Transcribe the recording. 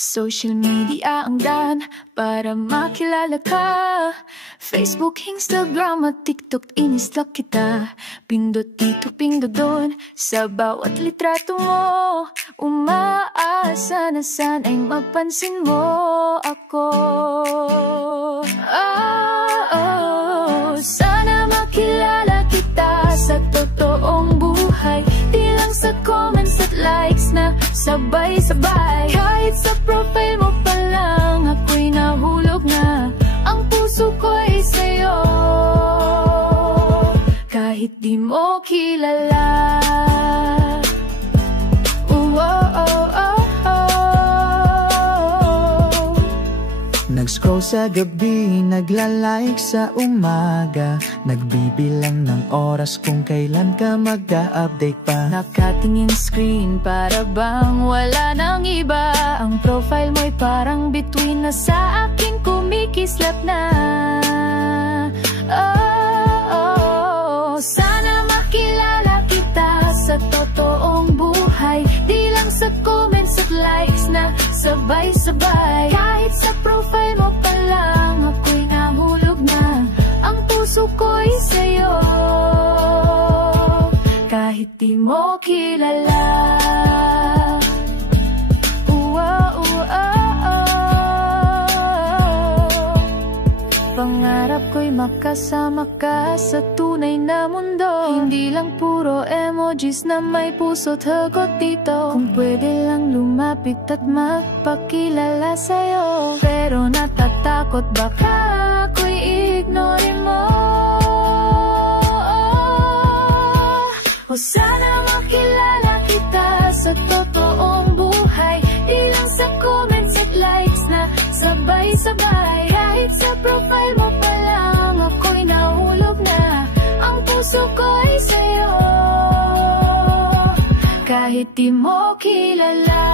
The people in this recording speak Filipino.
Social media ang daan para makilala ka. Facebook, Instagram at TikTok, inistalk kita. Pindot dito, pindot doon, sa bawat litrato mo. Umaasa na sana'y mapansin mo ako. Sana makilala kita sa totoong buhay, di lang sa comments at likes na sabay-sabay. Kahit sa profile mo pa lang, ako'y nahulog na. Ang puso ko'y sa'yo, kahit di mo kilala. Nag-scroll sa gabi, nagla-like sa umaga, nagbibilang ng oras kung kailan ka mag-a-update pa. Nakatingin screen para bang wala nang iba. Ang profile mo'y parang bituin na sa akin kumikislap na. Sana makilala kita sa totoong buhay, di lang sa comments at likes na sabay-sabay. Kahit sa profile mo pa lang, ako'y nahulog na. Ang puso ko'y sa'yo, kahit di mo kilala. Pangarap ko'y makasama ka sa tunay na mundo, hindi lang puro emojis na may puso't hagot dito. Kung pwede lang lumapit at magpakilala sa'yo, pero natatakot baka ako'y ignore mo. O sana makilala kita sa totoong buhay, di lang sa comments at likes na sabay-sabay. Kahit sa profile mo pa lang, ako'y nahulog na. Ang puso ko'y sa'yo, kahit di mo kilala.